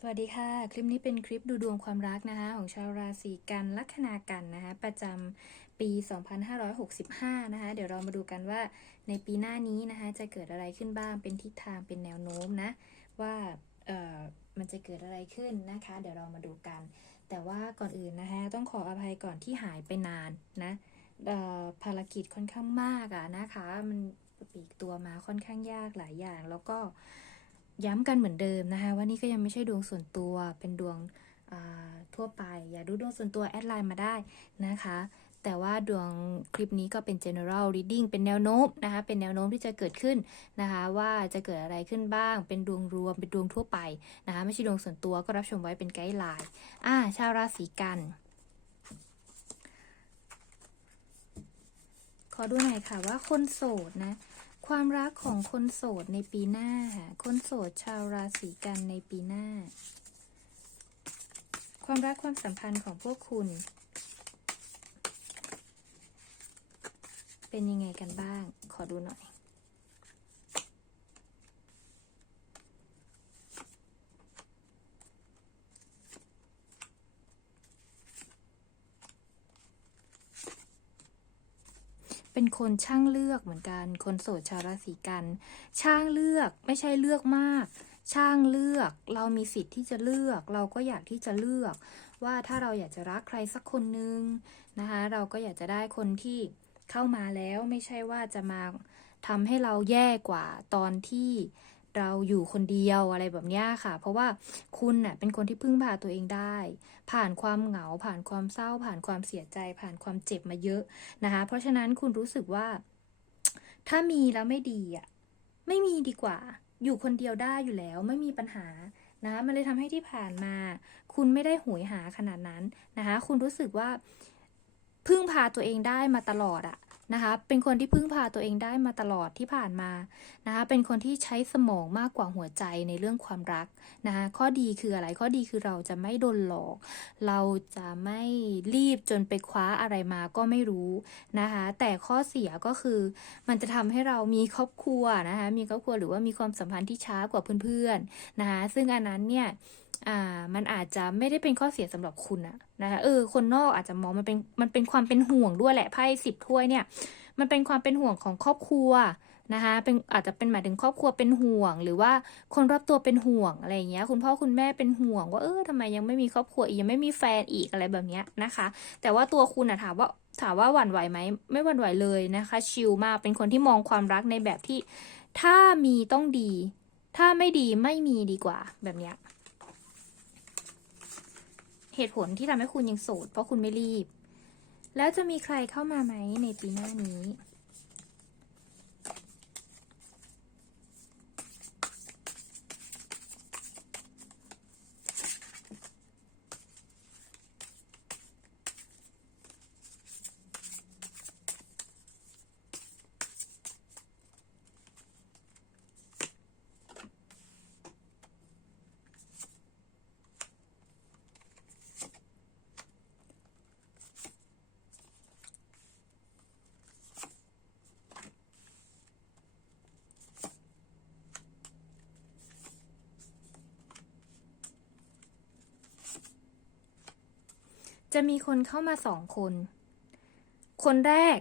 สวัสดีค่ะ คลิปนี้เป็นคลิปดูดวงความรักนะคะของชาวราศีกันลัคนากันนะคะประจำปี 2565 นะคะเดี๋ยวเรามาดูกันว่าในปีหน้านี้นะคะจะเกิดอะไรขึ้นบ้างเป็นทิศทางเป็นแนวโน้มนะว่าเอ่อมันจะเกิดอะไรขึ้นนะคะ เดี๋ยวเรามาดูกัน แต่ว่าก่อนอื่นนะคะต้องขออภัยก่อนที่หายไปนานนะภารกิจค่อนข้างมากอะนะคะ มันปีกตัวมาค่อนข้างยากหลายอย่างแล้วก็ ย้ำกันเหมือนเดิมนะคะว่านี่ก็ยังไม่ใช่ดวงส่วนตัวเป็นดวงทั่วไป อย่าดูดวงส่วนตัวแอดไลน์มาได้นะคะ แต่ว่าดวงคลิปนี้ก็เป็น general reading เป็นแนวโน้มนะคะเป็นแนวโน้มที่จะเกิดขึ้นนะคะว่าจะเกิดอะไรขึ้นบ้าง เป็นดวงรวมเป็นดวงทั่วไปนะคะไม่ใช่ดวงส่วนตัวก็รับชมไว้เป็นไกด์ไลน์อ่าชาวราศีกันขอดูหน่อยค่ะว่าคนโสดนะ ความรักของคนโสดในปีหน้าค่ะคนโสดชาวราศีกันในปีหน้า ความรักความสัมพันธ์ของพวกคุณ เป็นยังไงกันบ้าง ขอดูหน่อย เป็นคนช่างเลือกเหมือนกัน คนโสดชาวราศีกัน ช่างเลือกไม่ใช่เลือกมาก ช่างเลือก เรามีสิทธิ์ที่จะเลือก เราก็อยากที่จะเลือก ว่าถ้าเราอยากจะรักใครสักคนนึงนะคะ เราก็อยากจะได้คนที่เข้ามาแล้วไม่ใช่ว่าจะมาทำให้เราแย่กว่าตอนที่ เราอยู่คนเดียวอะไรแบบนี้ค่ะ เพราะว่าคุณน่ะเป็นคนที่พึ่งพาตัวเองได้ ผ่านความเหงา ผ่านความเศร้า ผ่านความเสียใจ ผ่านความเจ็บมาเยอะนะคะ เพราะฉะนั้นคุณรู้สึกว่า ถ้ามีแล้วไม่ดีอะไม่มีดีกว่า อยู่คนเดียวได้อยู่แล้วไม่มีปัญหานะคะมันเลยทำให้ที่ผ่านมา คุณไม่ได้หวยหาขนาดนั้นนะคะ คุณรู้สึกว่าพึ่งพาตัวเองได้มาตลอดอะ นะคะ เป็นคนที่พึ่งพาตัวเองได้มาตลอดที่ผ่านมานะคะ เป็นคนที่ใช้สมองมากกว่าหัวใจในเรื่องความรัก นะคะข้อดีคืออะไรข้อดีคือเราจะไม่โดนหลอก เราจะไม่รีบจนไปคว้าอะไรมาก็ไม่รู้นะคะ แต่ข้อเสียก็คือมันจะทำให้เรามีครอบครัวนะคะมีครอบครัวหรือว่ามีความสัมพันธ์ที่ช้ากว่าเพื่อนๆนะคะซึ่งอันนั้นเนี่ยอ่ามันอาจจะไม่ได้เป็นข้อเสียสำหรับคุณอะนะคะเออคนนอกอาจจะมองมันเป็นมันเป็นความเป็นห่วงด้วยแหละไพ่สิบถ้วยเนี่ย มันเป็นความเป็นห่วงของครอบครัว นะคะเป็นอาจจะเป็นหมายถึงครอบครัวเป็นห่วง หรือว่าคนรอบตัวเป็นห่วงอะไรอย่างเงี้ย คุณพ่อคุณแม่เป็นห่วง ว่าเออทำไมยังไม่มีครอบครัวอีกยังไม่มีแฟนอีกอะไรแบบเนี้ยนะคะ แต่ว่าตัวคุณอะถามว่าถามว่าหวั่นไหวไหมไม่หวั่นไหวเลยนะคะ ชิลมากเป็นคนที่มองความรักในแบบที่ ถ้ามีต้องดี ถ้าไม่ดีไม่มีดีกว่าแบบเนี้ยเหตุผลที่ทำให้คุณยังโสดเพราะคุณไม่รีบ แล้วจะมีใครเข้ามาไหมในปีหน้านี้ จะมีคนเข้ามาสองคน คนแรก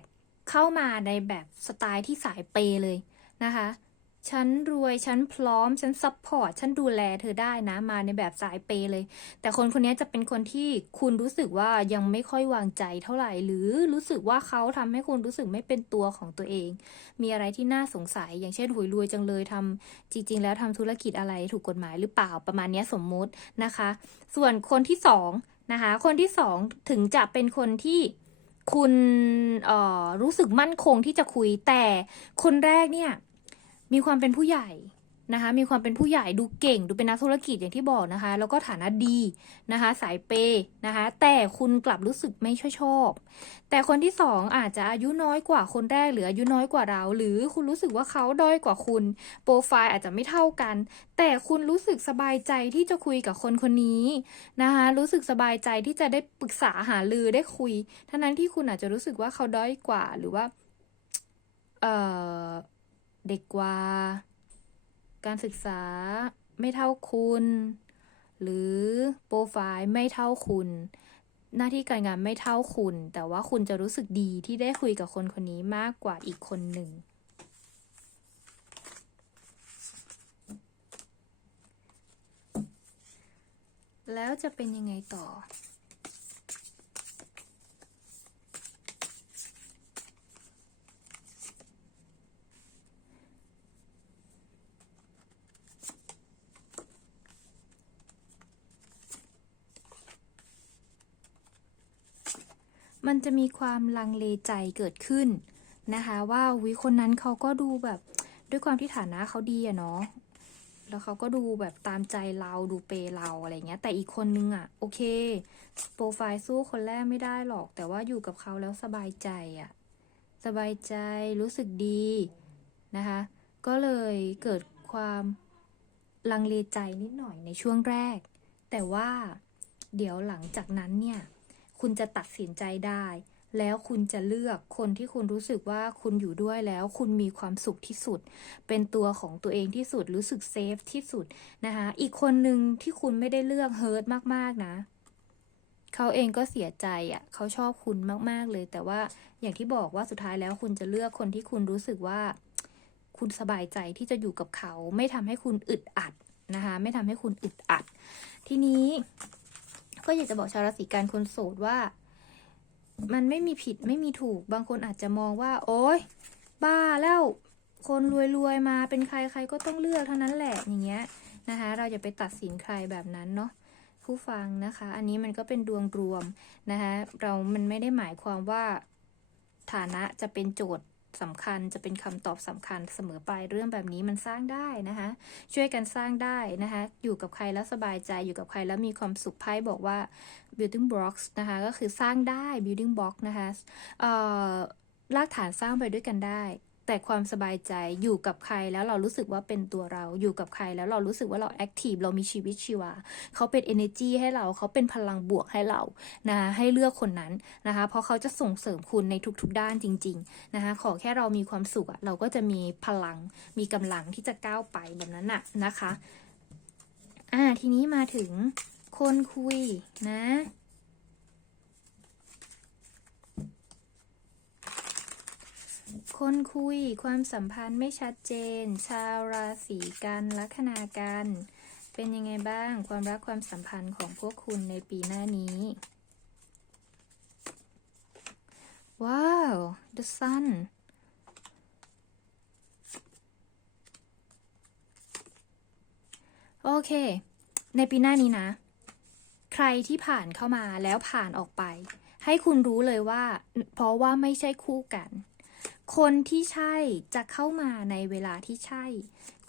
เข้ามาในแบบสไตล์ที่สายเปย์เลย นะคะ ฉันรวย ฉันพร้อม ฉันซัพพอร์ต ฉันดูแลเธอได้นะ มาในแบบสายเปย์เลย แต่คนคนนี้จะเป็นคนที่คุณรู้สึกว่ายังไม่ค่อยวางใจเท่าไหร่ หรือรู้สึกว่าเขาทำให้คุณรู้สึกไม่เป็นตัวของตัวเอง มีอะไรที่น่าสงสัย อย่างเช่นหุยรวยจังเลยทำจริง ๆ แล้วทำธุรกิจอะไรถูกกฎหมายหรือเปล่า ประมาณนี้สมมุตินะคะ ส่วนคนที่สอง นะคะ คนที่สองถึงจะเป็นคนที่คุณรู้สึกมั่นคงที่จะคุยแต่คนแรกเนี่ย มีความเป็นผู้ใหญ่ นะคะมีความเป็นผู้ใหญ่ดูเก่ง ดูเป็นนักธุรกิจอย่างที่บอกนะคะ แล้วก็ฐานะดีนะคะ สายเปย์นะคะ แต่คุณกลับรู้สึกไม่ชอบชอบ แต่คนที่สองอาจจะอายุน้อยกว่าคนแรกหรืออายุน้อยกว่าเรา หรือคุณรู้สึกว่าเขาด้อยกว่าคุณ โปรไฟล์อาจจะไม่เท่ากัน แต่คุณรู้สึกสบายใจที่จะคุยกับคนคนนี้นะคะ รู้สึกสบายใจที่จะได้ปรึกษาหารือได้คุยทั้งนั้นที่คุณอาจจะรู้สึกว่าเขาด้อยกว่าหรือว่าเออเด็กกว่า การศึกษาไม่เท่าคุณ หรือโปรไฟล์ไม่เท่าคุณ หน้าที่การงานไม่เท่าคุณ แต่ว่าคุณจะรู้สึกดีที่ได้คุยกับคนคนนี้มากกว่าอีกคนหนึ่งแล้วจะเป็นยังไงต่อ มันจะมีความลังเลใจเกิดขึ้นนะคะว่าวิคนนั้นเขาก็ดูแบบด้วยความที่ฐานะเขาดีอะเนาะแล้วเขาก็ดูแบบตามใจเราดูเปย์เราอะไรเงี้ย แต่อีกคนนึงอะโอเคโปรไฟล์สู้คนแรกไม่ได้หรอก แต่ว่าอยู่กับเขาแล้วสบายใจอะสบายใจรู้สึกดีนะคะ ก็เลยเกิดความลังเลใจนิดหน่อยในช่วงแรก แต่ว่าเดี๋ยวหลังจากนั้นเนี่ย คุณจะตัดสินใจได้ แล้วคุณจะเลือกคนที่คุณรู้สึกว่าคุณอยู่ด้วยแล้ว คุณมีความสุขที่สุด เป็นตัวของตัวเองที่สุดรู้สึกเซฟที่สุดนะคะอีกคนหนึ่งที่คุณไม่ได้เลือกเฮิร์ตมากๆนะเขาเองก็เสียใจอะ่ะ เขาชอบคุณมาก ๆ เลย แต่ว่าอย่างที่บอกว่าสุดท้ายแล้วคุณจะเลือกคนที่คุณรู้สึกว่า คุณสบายใจที่จะอยู่กับเขา ไม่ทำให้คุณอึดอัดนะคะ ไม่ทำให้คุณอึดอัด ทีนี้ ก็อยากจะบอกชาวราศีกันคนโสดว่า มันไม่มีผิดไม่มีถูก บางคนอาจจะมองว่า โอ๊ยบ้าแล้วคนรวยๆมาเป็นใครใครก็ต้องเลือกเท่านั้นแหละอย่างเงี้ยนะคะ เราอย่าไปตัดสินใครแบบนั้นเนาะผู้ฟังนะคะ อันนี้มันก็เป็นดวงรวมนะคะ เรามันไม่ได้หมายความว่าฐานะจะเป็นโจทย์ สำคัญจะเป็นคำตอบสำคัญเสมอไปเรื่องแบบนี้มันสร้างได้นะคะช่วยกันสร้างได้นะคะอยู่กับใครแล้วสบายใจอยู่กับใครแล้วมีความสุขไพ่บอกว่า building blocks นะคะก็คือสร้างได้ building block นะคะเอ่อรากฐานสร้างไปด้วยกันได้ แต่ความสบายใจอยู่กับใครแล้วเรารู้สึกว่าเป็นตัวเราอยู่กับใครแล้วเรารู้สึกว่าเรา active เรามีชีวิตชีวาเขาเป็น energy ให้เราเขาเป็นพลังบวกให้เรานะคะให้เลือกคนนั้นนะคะ เพราะเขาจะส่งเสริมคุณในทุกๆด้านจริง ๆนะคะ ขอแค่เรามีความสุขอะเราก็จะมีพลังมีกำลังที่จะก้าวไปแบบนั้นน่ะนะคะอ่าทีนี้มาถึงคนคุยนะ คนคุยความสัมพันธ์ไม่ชัดเจน ชาวราศีกันลัคนากันเป็นยังไงบ้างความรักความสัมพันธ์ของพวกคุณในปีหน้านี้ ว้าว the sun โอเค ในปีหน้านี้นะ ใครที่ผ่านเข้ามาแล้วผ่านออกไป ให้คุณรู้เลยว่า เพราะว่าไม่ใช่คู่กัน คนที่ใช่จะเข้ามาในเวลาที่ใช่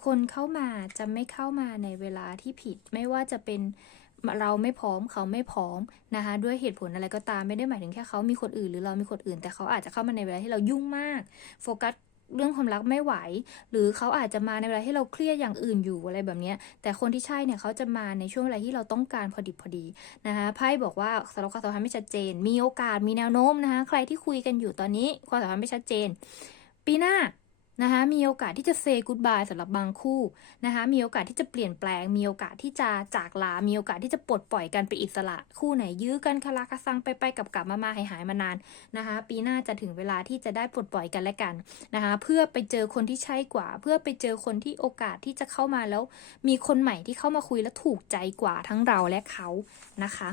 คนเข้ามาจะไม่เข้ามาในเวลาที่ผิด ไม่ว่าจะเป็นเราไม่พร้อมเขาไม่พร้อมนะคะด้วยเหตุผลอะไรก็ตามไม่ได้หมายถึงแค่เขามีคนอื่นหรือเรามีคนอื่น แต่เขาอาจจะเข้ามาในเวลาที่เรายุ่งมาก โฟกัส เรื่องความรักไม่ไหว หรือเขาอาจจะมาในเวลาที่เราเครียดอย่างอื่นอยู่อะไรแบบนี้แต่คนที่ใช่เนี่ยเขาจะมาในช่วงเวลาที่เราต้องการพอดิบพอดีนะคะไพ่บอกว่าสำหรับความสัมพันธ์ไม่ชัดเจน มีโอกาสมีแนวโน้มนะคะใครที่คุยกันอยู่ตอนนี้ความสัมพันธ์ไม่ชัดเจน ปีหน้า นะคะมีโอกาสที่จะเซ y g กู d บายสำหรับบางคู่นะคะมีโอกาสที่จะเปลี่ยนแปลง มีโอกาสที่จะจากลา มีโอกาสที่จะปลดปล่อยกันไปอิสระ คู่ไหนยื้อกันคลาคาซังไปไปกับกลับมามาหายหายมานานนะคะปีหน้าจะถึงเวลาที่จะได้ปลดปล่อยกันและกันนะคะเพื่อไปเจอคนที่ใช่กว่า เพื่อไปเจอคนที่โอกาสที่จะเข้ามาแล้ว มีคนใหม่ที่เข้ามาคุยแล้วถูกใจกว่าทั้งเราและเขานะคะ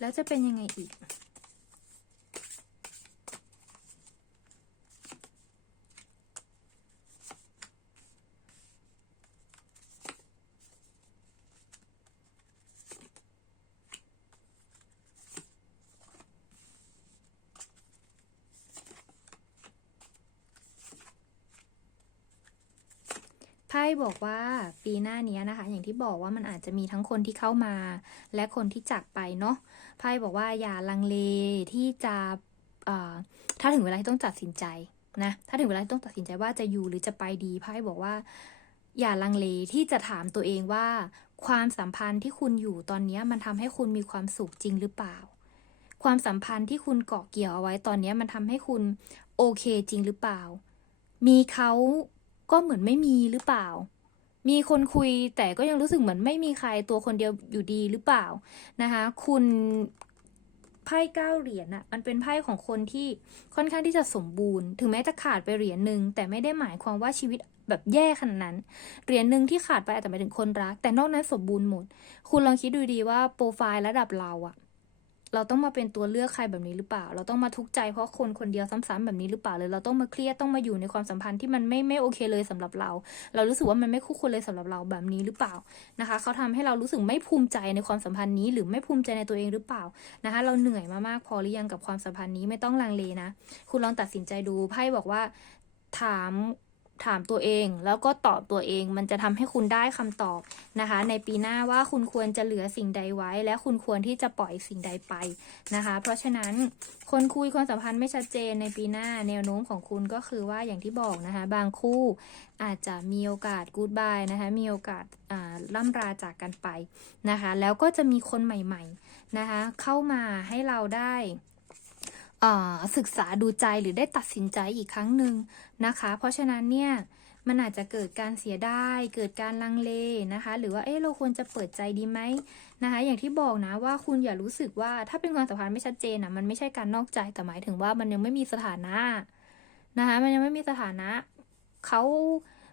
แล้วจะเป็นยังไงอีก ไพ่บอกว่าปีหน้านี้นะคะ อย่างที่บอกว่ามันอาจจะมีทั้งคนที่เข้ามา และคนที่จากไปเนาะไพ่บอกว่าอย่าลังเลที่จะถ้าถึงเวลาที่ต้องตัดสินใจนะถ้าถึงเวลาที่ต้องตัดสินใจว่าจะอยู่หรือจะไปดีไพ่บอกว่า อย่าลังเลที่จะถามตัวเองว่า ความสัมพันธ์ที่คุณอยู่ตอนนี้มันทำให้คุณมีความสุขจริงหรือเปล่า ความสัมพันธ์ที่คุณเกาะเกี่ยวเอาไว้ตอนนี้มันทำให้คุณโอเคจริงหรือเปล่า มีเขา ก็เหมือนไม่มีหรือเปล่า มีคนคุยแต่ก็ยังรู้สึกเหมือนไม่มีใครตัวคนเดียวอยู่ดีหรือเปล่านะคะ คุณไพ่เก้าเหรียญอะมันเป็นไพ่ของคนที่ค่อนข้างที่จะสมบูรณ์ ถึงแม้จะขาดไปเหรียญหนึ่งแต่ไม่ได้หมายความว่าชีวิตแบบแย่ขนาดนั้น เหรียญหนึ่งที่ขาดไปอาจจะหมายถึงคนรัก แต่นอกนั้นสมบูรณ์หมด คุณลองคิดดูดีว่าโปรไฟล์ระดับเราอะ เราต้องมาเป็นตัวเลือกใครแบบนี้หรือเปล่า เราต้องมาทุกข์ใจเพราะคนคนเดียวซ้ำๆแบบนี้หรือเปล่าเลย เราต้องมาเครียดต้องมาอยู่ในความสัมพันธ์ที่มันไม่ไม่โอเคเลยสำหรับเรา เรารู้สึกว่ามันไม่คู่ควรเลยสำหรับเราแบบนี้หรือเปล่านะคะ เขาทำให้เรารู้สึกไม่ภูมิใจในความสัมพันธ์นี้ หรือไม่ภูมิใจในตัวเองหรือเปล่านะคะ เราเหนื่อยมามากพอหรือยังกับความสัมพันธ์นี้ไม่ต้องลังเลนะ คุณลองตัดสินใจดูไพ่บอกว่าถาม ถามตัวเอง แล้วก็ตอบตัวเอง มันจะทำให้คุณได้คำตอบนะคะ ในปีหน้าว่าคุณควรจะเหลือสิ่งใดไว้ และคุณควรที่จะปล่อยสิ่งใดไปนะคะ เพราะฉะนั้นคนคุยความสัมพันธ์ไม่ชัดเจนในปีหน้าแนวโน้มของคุณก็คือว่าอย่างที่บอกนะคะ บางคู่อาจจะมีโอกาสกูดบายนะคะมีโอกาสาล่ำราจากกันไปนะคะ แล้วก็จะมีคนใหม่ ๆนะคะ เข้ามาให้เราได้ ศึกษาดูใจหรือได้ตัดสินใจอีกครั้งหนึ่งนะคะ เพราะฉะนั้นเนี่ยมันอาจจะเกิดการเสียได้เกิดการลังเลนะคะ หรือว่าเอ๊ะเราควรจะเปิดใจดีไหมนะคะ อย่างที่บอกนะว่าคุณอย่ารู้สึกว่าถ้าเป็นความสัมพันธ์ไม่ชัดเจนอะมันไม่ใช่การนอกใจแต่หมายถึงว่ามันยังไม่มีสถานะนะคะ มันยังไม่มีสถานะเขา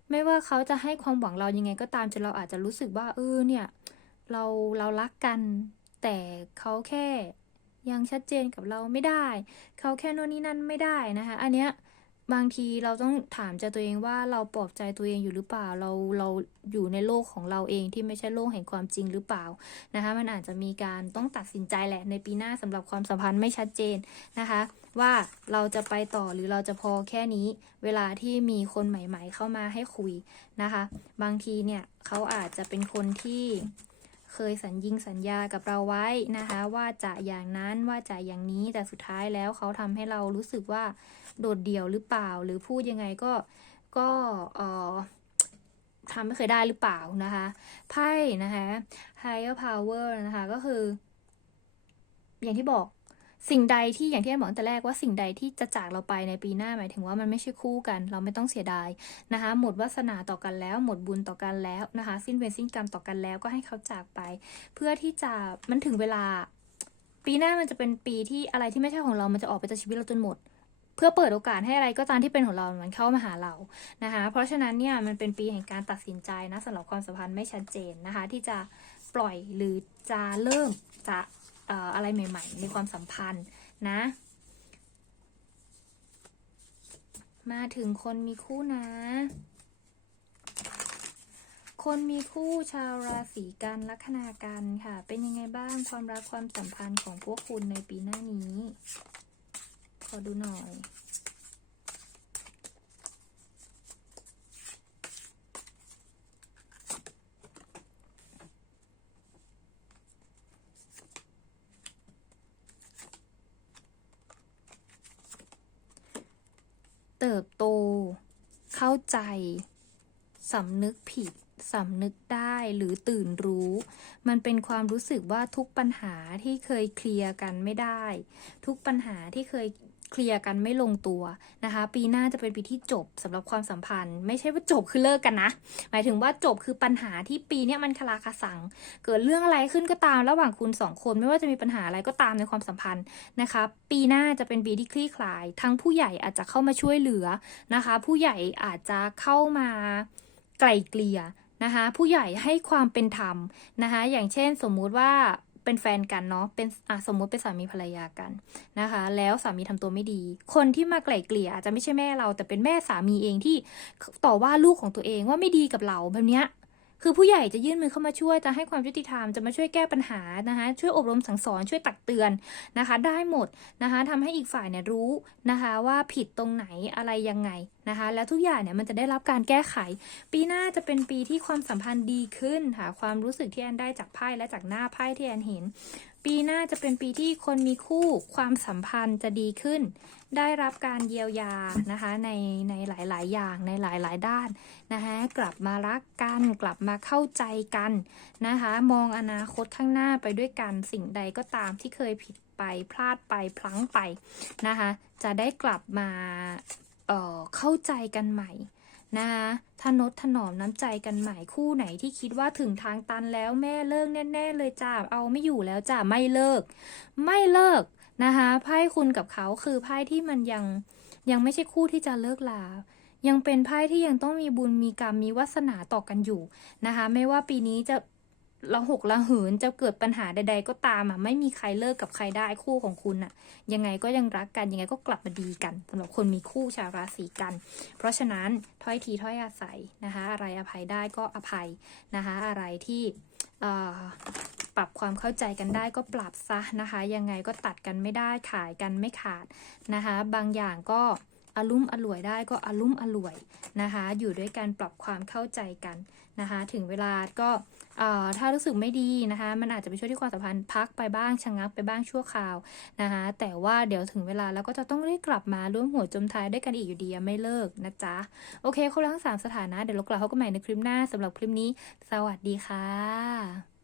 ไม่ว่าเขาจะให้ความหวังเรายังไงก็ตามจนเราอาจจะรู้สึกว่าเออเนี่ย เราเรารักกัน แต่เขาแค่ ยังชัดเจนกับเราไม่ได้ เขาแค่โน่นนี่นั่นไม่ได้นะคะ อันเนี้ยบางทีเราต้องถามใจตัวเองว่าเราปลอบใจตัวเองอยู่หรือเปล่า เราเราอยู่ในโลกของเราเองที่ไม่ใช่โลกแห่งความจริงหรือเปล่านะคะ มันอาจจะมีการต้องตัดสินใจแหละในปีหน้าสำหรับความสัมพันธ์ไม่ชัดเจนนะคะ ว่าเราจะไปต่อหรือเราจะพอแค่นี้ เวลาที่มีคนใหม่ ๆ เข้ามาให้คุยนะคะ บางทีเนี่ยเขาอาจจะเป็นคนที่ เคยสัญญิงสัญญากับเราไว้นะคะ ว่าจะอย่างนั้นว่าจะอย่างนี้แต่สุดท้ายแล้วเขาทำให้เรารู้สึกว่าโดดเดี่ยวหรือเปล่า หรือพูดยังไงก็ก็เอ่อทำไม่เคยได้หรือเปล่านะคะไพ่นะคะ higher power นะคะก็คือ อย่างที่บอก สิ่งใดที่อย่างที่อันบอกตั้งแต่แรกว่าสิ่งใดที่จะจากเราไปในปีหน้าหมายถึงว่ามันไม่ใช่คู่กัน เราไม่ต้องเสียดายนะคะ หมดวาสนาต่อกันแล้ว หมดบุญต่อกันแล้วนะคะ สิ้นเวรสิ้นกรรมต่อกันแล้วก็ให้เขาจากไป เพื่อที่จะมันถึงเวลา ปีหน้ามันจะเป็นปีที่อะไรที่ไม่ใช่ของเรามันจะออกไปจากชีวิตเราจนหมดเพื่อเปิดโอกาสให้อะไรก็ตามที่เป็นของเรามันเข้ามาหาเรานะคะ เพราะฉะนั้นเนี่ยมันเป็นปีแห่งการตัดสินใจนะสำหรับความสัมพันธ์ไม่ชัดเจนนะคะ ที่จะปล่อยหรือจะเริ่มจะ อะไรใหม่ ๆ ในความสัมพันธ์นะ มาถึงคนมีคู่นะ คนมีคู่ชาวราศีกันลัคนากันค่ะ เป็นยังไงบ้างความรักความสัมพันธ์ของพวกคุณในปีหน้านี้ ขอดูหน่อย เติบโต เข้าใจสำนึกผิดสำนึกได้หรือตื่นรู้ มันเป็นความรู้สึกว่าทุกปัญหาที่เคยเคลียร์กันไม่ได้ ทุกปัญหาที่เคย เคลียร์กันไม่ลงตัวนะคะ ปีหน้าจะเป็นปีที่จบสำหรับความสัมพันธ์ ไม่ใช่ว่าจบคือเลิกกันนะ หมายถึงว่าจบคือปัญหาที่ปีนี้มันคลาคาสัง เกิดเรื่องอะไรขึ้นก็ตามระหว่างคุณสองคนไม่ว่าจะมีปัญหาอะไรก็ตามในความสัมพันธ์นะคะปีหน้าจะเป็นปีที่คลี่คลาย ทั้งผู้ใหญ่อาจจะเข้ามาช่วยเหลือนะคะ ผู้ใหญ่อาจจะเข้ามาไกล่เกลี่ยนะคะ ผู้ใหญ่ให้ความเป็นธรรมนะคะ อย่างเช่นสมมุติว่า เป็นแฟนกันเนาะเป็นอะสมมุติเป็นสามีภรรยากันนะคะ แล้วสามีทำตัวไม่ดี คนที่มาไกล่เกลี่ยอาจจะไม่ใช่แม่เรา แต่เป็นแม่สามีเองที่ต่อว่าลูกของตัวเองว่าไม่ดีกับเราแบบเนี้ยคือผู้ใหญ่จะยื่นมือเข้ามาช่วยจะให้ความยุติธรรมจะมาช่วยแก้ปัญหานะคะช่วยอบรมสั่งสอนช่วยตักเตือนนะคะ ได้หมดนะคะทำให้อีกฝ่ายเนี่ยรู้นะคะ ว่าผิดตรงไหนอะไรยังไง นะคะ แล้วทุกอย่างเนี่ยมันจะได้รับการแก้ไข ปีหน้าจะเป็นปีที่ความสัมพันธ์ดีขึ้นค่ะ ความรู้สึกที่แอนได้จากไพ่และจากหน้าไพ่ที่แอนเห็น ปีหน้าจะเป็นปีที่คนมีคู่ความสัมพันธ์จะดีขึ้น ได้รับการเยียวยานะคะในในหลาย ๆ อย่างในหลาย ๆ ด้านนะคะกลับมารักกันกลับมาเข้าใจกันนะคะ มองอนาคตข้างหน้าไปด้วยกันสิ่งใดก็ตามที่เคยผิดไปพลาดไปพลั้งไปนะคะ จะได้กลับมา เข้าใจกันใหม่นะคะทนดถนอมน้ำใจกันใหม่คู่ไหนที่คิดว่าถึงทางตันแล้วแม่เลิกแน่ๆเลยจ้าเอาไม่อยู่แล้วจ้าไม่เลิก ไม่เลิกนะคะไพ่คุณกับเขาคือไพ่ที่มันยังยังไม่ใช่คู่ที่จะเลิกลา ยังเป็นไพ่ที่ยังต้องมีบุญมีกรรมมีวาสนาต่อกันอยู่นะคะ ไม่ว่าปีนี้จะ ละหกละเหินจะเกิดปัญหาใด ๆ ก็ตามอะไม่มีใครเลิกกับใครได้คู่ของคุณอะ ยังไงก็ยังรักกันยังไงก็กลับมาดีกันสำหรับคนมีคู่ชาวราศีกัน เพราะฉะนั้นถ้อยทีถ้อยอาศัยนะคะ อะไรอภัยได้ก็อภัยนะคะ อะไรที่ปรับความเข้าใจกันได้ก็ปรับซะนะคะ ยังไงก็ตัดกันไม่ได้ขายกันไม่ขาดนะคะ บางอย่างก็ อารุ่มอร่วยได้ก็อารุ่มอร่วยนะคะ อยู่ด้วยการปรับความเข้าใจกันนะคะ ถึงเวลาก็ถ้ารู้สึกไม่ดีนะคะ มันอาจจะไปช่วยที่ความสัมพันธ์พักไปบ้างชะงักไปบ้างชั่วคราวนะคะ แต่ว่าเดี๋ยวถึงเวลาแล้วก็จะต้องได้กลับมาร่วมหัวจมท้ายด้วยกันอีกอยู่ดีไม่เลิกนะจ๊ะ โอเคครบแล้วทั้งสามสถานะ เดี๋ยวเรากลับพบกันใหม่ในคลิปหน้าสำหรับคลิปนี้ สวัสดีค่ะ